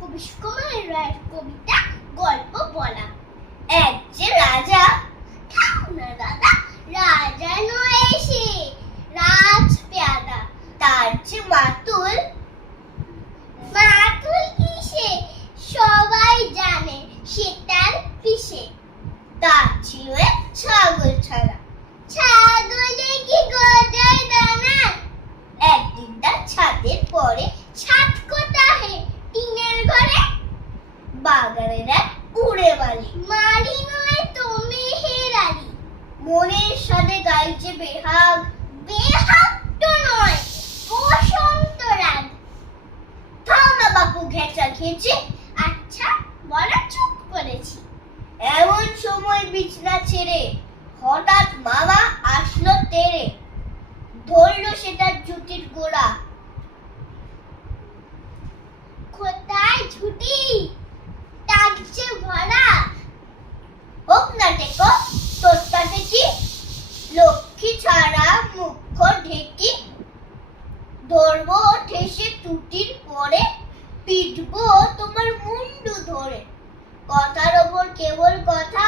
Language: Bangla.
কবি সুকুমার রায়ের কবিতা, গল্প, বলা। এক যে রাজা দাদা, রাজা নয় রাজ পেয়াদা। তার যে মাতুল মাতুল কিসে? সবাই জানে সে তার পিসে। তার ছিল ছাগল ছাড়া ছাগলে কি গজায় দানা? একদিন তার ছাদের পরে বাগানের এক উড়ে বালি মালি নয় তুমি হে রানী মনের সাথে গাইছে বেহাগ বেহাগ তো নয় বসন্ত রাগ। থাও না বাপু ঘেঁচা খেয়েছে আচ্ছা বলা চুপ করেছি। এমন সময় বিছনা ছেড়ে হঠাৎ মামা আসলো তেরে। ধরলো সেটার জুটির গোড়া। কোথায় ঝুটি? ধরবো ঠেসে টুটির পরে পিটবো তোমার মুন্ডু ধরে। কথার ওপর কেবল কথা